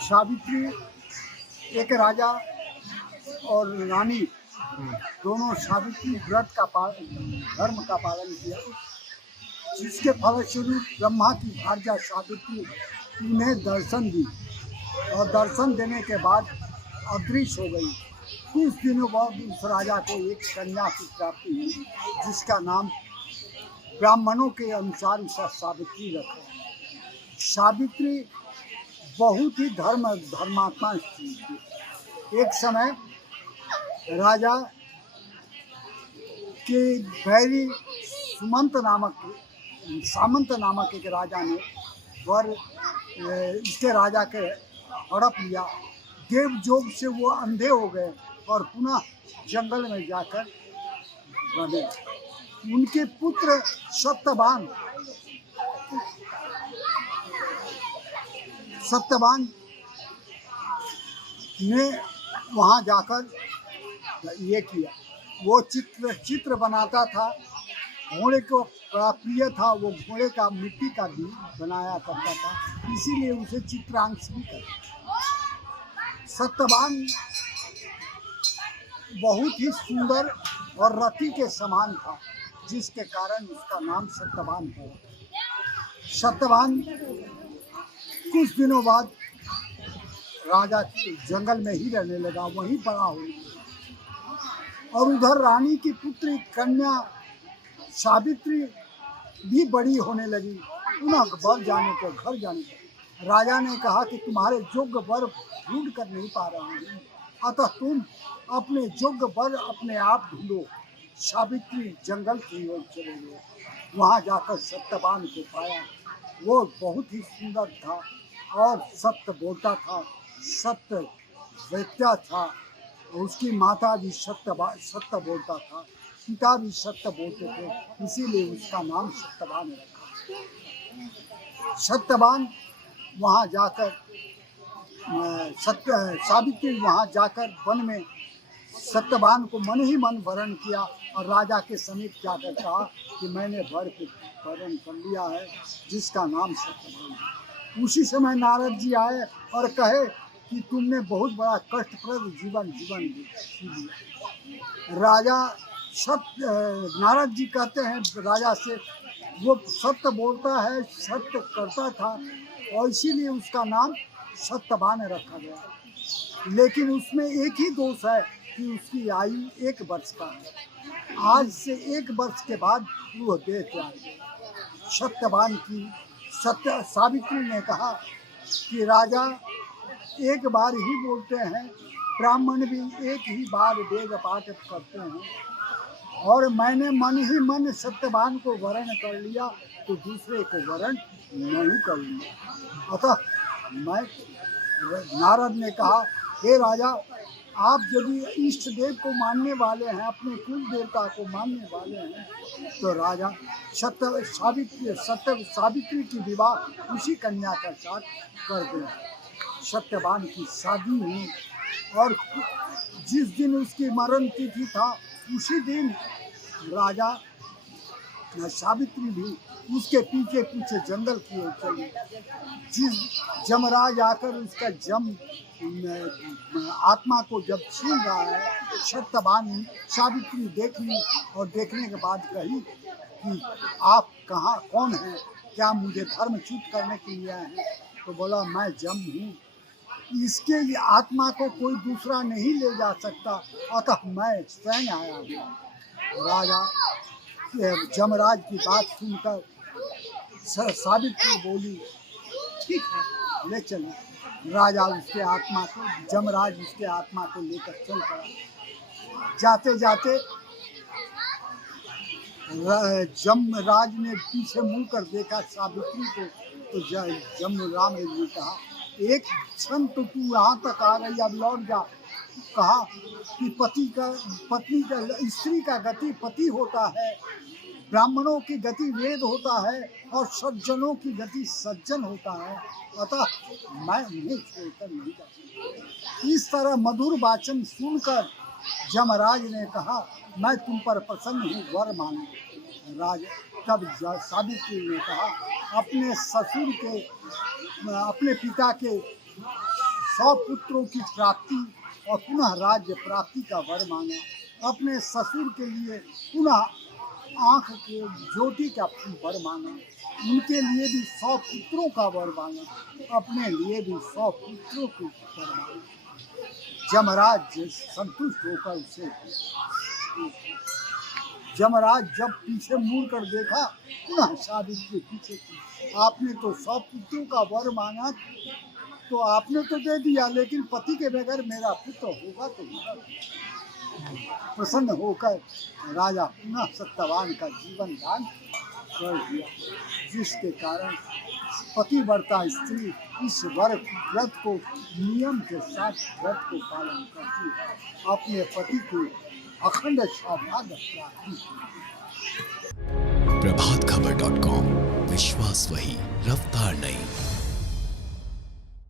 सावित्री एक राजा और रानी दोनों सावित्री व्रत का धर्म का पालन किया, जिसके फलस्वरूप ब्रह्मा की भार्या सावित्री उन्हें दर्शन दी और दर्शन देने के बाद अदृश्य हो गई। कुछ दिनों बाद उस राजा को एक कन्या की प्राप्ति हुई, जिसका नाम ब्राह्मणों के अनुसार उसे सावित्री रखा। सावित्री बहुत ही धर्मात्मा स्त्री थी। एक समय राजा के बैरी सामंत नामक एक राजा ने इसके राजा के हड़प लिया। देव जोग से वो अंधे हो गए और पुनः जंगल में जाकर बने। उनके पुत्र सत्यवान ने वहाँ जाकर ये किया। वो चित्र बनाता था, घोड़े को बड़ा प्रिय था, वो घोड़े का मिट्टी का भी बनाया करता था, इसीलिए उसे चित्रांश भी करता। सत्यवान बहुत ही सुंदर और रति के समान था, जिसके कारण उसका नाम सत्यवान पड़ा। सत्यवान कुछ दिनों बाद राजा जंगल में ही रहने लगा, वहीं बड़ा हो गया। और उधर रानी की पुत्री कन्या सावित्री भी बड़ी होने लगी। उन्हें घर जाने के राजा ने कहा कि तुम्हारे योग्य वर ढूंढ कर नहीं पा रहा हूँ, अतः तुम अपने योग्य वर अपने आप ढूंढो। सावित्री जंगल की ओर चले गए। वहाँ जाकर सत्यवान को पाया। वो बहुत ही सुंदर था और सत्य बोलता था, सत्य वेत्या था। उसकी माता भी सत्य बोलता था, पिता भी सत्य बोलते थे, इसीलिए उसका नाम सत्यवान रखा। सत्यवान वहाँ जाकर सावित्री वहाँ जाकर वन में सत्यवान को मन ही मन वरण किया और राजा के समीप जाकर कहा कि मैंने वरण कर लिया है, जिसका नाम सत्यवान है। उसी समय नारद जी आए और कहे कि तुमने बहुत बड़ा कष्टप्रद जीवन लिया। राजा नारद जी कहते हैं राजा से, वो सत्य बोलता है, सत्य करता था, और इसीलिए उसका नाम सत्यवान रखा गया। लेकिन उसमें एक ही दोष है कि उसकी आयु 1 वर्ष का है। आज से 1 वर्ष के बाद वो देह त्याग गया। सत्यवान की सावित्री ने कहा कि राजा एक बार ही बोलते हैं, ब्राह्मण भी एक ही बार वेद पाठ करते हैं, और मैंने मन ही मन सत्यवान को वरण कर लिया तो दूसरे को वरण नहीं कर लिया। अतः नारद ने कहा, हे राजा, आप यदि इष्ट देव को मानने वाले हैं, अपने कुल देवता को मानने वाले हैं, तो राजा सावित्री की विवाह उसी कन्या के साथ कर दें। सत्यवान की शादी हुई और जिस दिन उसकी मरण तिथि था, उसी दिन राजा सावित्री भी उसके पीछे पीछे जंगल की ओर चली। जमराज आकर उसका आत्मा को जब छीन रहा है, सत्यवान सावित्री देख ली और देखने के बाद कही कि आप कौन हैं, क्या मुझे धर्मच्युत करने के लिए आए हैं? तो बोला, मैं जम हूँ, इसके आत्मा को कोई दूसरा नहीं ले जा सकता, अतः मैं स्वयं आया हूँ। राजा जमराज की बात सुनकर सावित्री बोली, ठीक है, ले चलो। राजा उसके आत्मा को जमराज उसके आत्मा को लेकर चल पड़ा। जाते जाते जमराज ने पीछे मुड़ कर देखा सावित्री को, तो जमराज ने कहा, एक क्षण तो तू यहाँ तक आ गई, अब लौट जा। कहा कि पत्नी का स्त्री का गति पति होता है, ब्राह्मणों की गति वेद होता है, और सज्जनों की गति सज्जन होता है, अतः मैं उन्हें छोड़कर नहीं जा सकता। इस तरह मधुर वाचन सुनकर जमराज ने कहा, मैं तुम पर प्रसन्न हूँ, वर मांगो। तब सावित्री ने कहा, अपने ससुर के अपने पिता के 100 पुत्रों की प्राप्ति और पुनः राज्य प्राप्ति का वर मांगा। अपने ससुर के लिए पुनः आँख के ज्योति का वर मांगा। उनके लिए भी 100 पुत्रों का वर मांगा। अपने लिए भी 100 पुत्रों को वर मांगा। यमराज संतुष्ट होकर उसे, यमराज जब पीछे मुड़ कर देखा, पुनः सावित्री पीछे की। आपने तो 100 पुत्रों का वर मांगा, तो आपने तो दे दिया, लेकिन पति के बगैर मेरा पुत्र होगा तो होगा। प्रसन्न होकर राजा पुनः सत्यवान का जीवन दान कर दिया, जिसके कारण पतिव्रता स्त्री इस व्रत को नियम के साथ व्रत को पालन करती है, अपने पति को अखंड सौभाग्य प्राप्ति। प्रभातखबर.com, विश्वास वही, रफ्तार नहीं।